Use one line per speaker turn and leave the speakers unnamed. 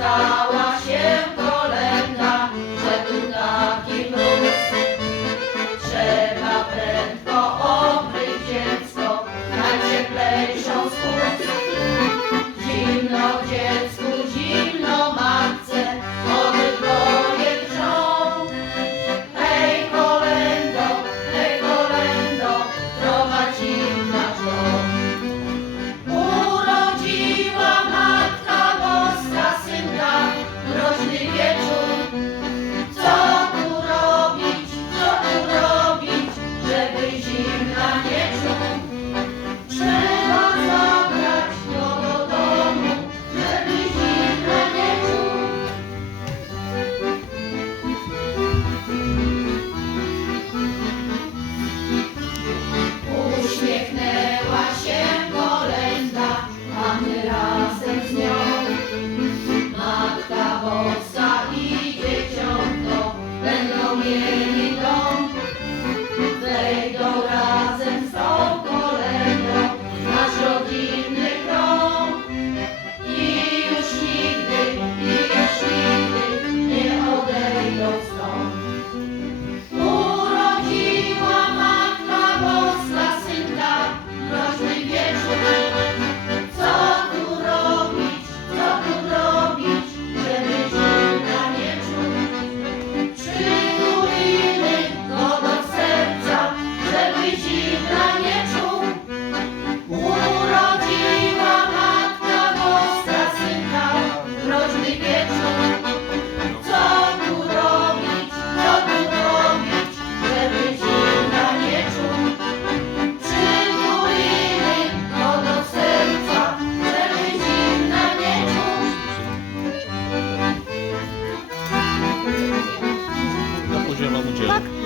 사 Amen. Tamam canım. Bak